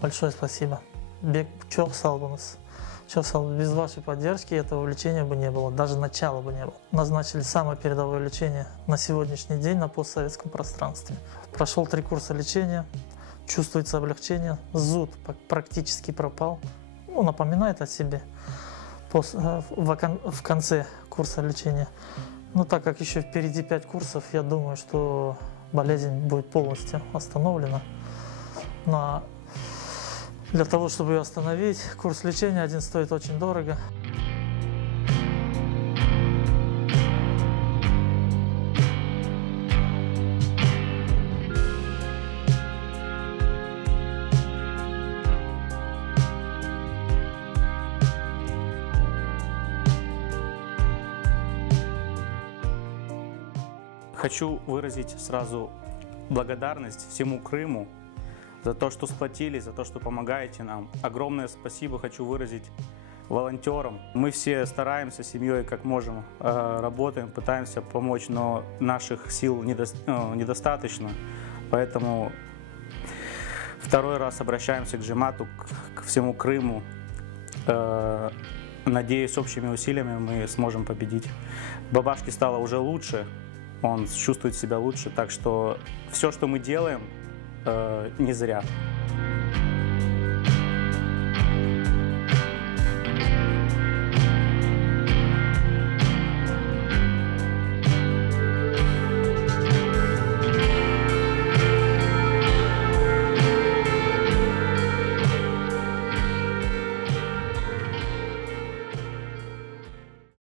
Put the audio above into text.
Большое спасибо. Бек çok sağ olunuz. Çok sağ olun. Без вашей поддержки этого лечения бы не было, даже начала бы не было. Назначили самое передовое лечение на сегодняшний день на постсоветском пространстве. Прошел 3 курса лечения, чувствуется облегчение, зуд практически пропал. Ну, напоминает о себе в конце курса лечения. Но так как еще впереди 5 курсов, я думаю, что болезнь будет полностью остановлена. Но для того, чтобы ее остановить, курс лечения один стоит очень дорого. Хочу выразить сразу благодарность всему Крыму за то, что сплотились, за то, что помогаете нам. Огромное спасибо хочу выразить волонтерам. Мы все стараемся с семьей как можем, работаем, пытаемся помочь, но наших сил недостаточно. Поэтому второй раз обращаемся к Джемату, к всему Крыму. Надеюсь, общими усилиями мы сможем победить. Бабашке стало уже лучше, он чувствует себя лучше, так что все, что мы делаем, не зря.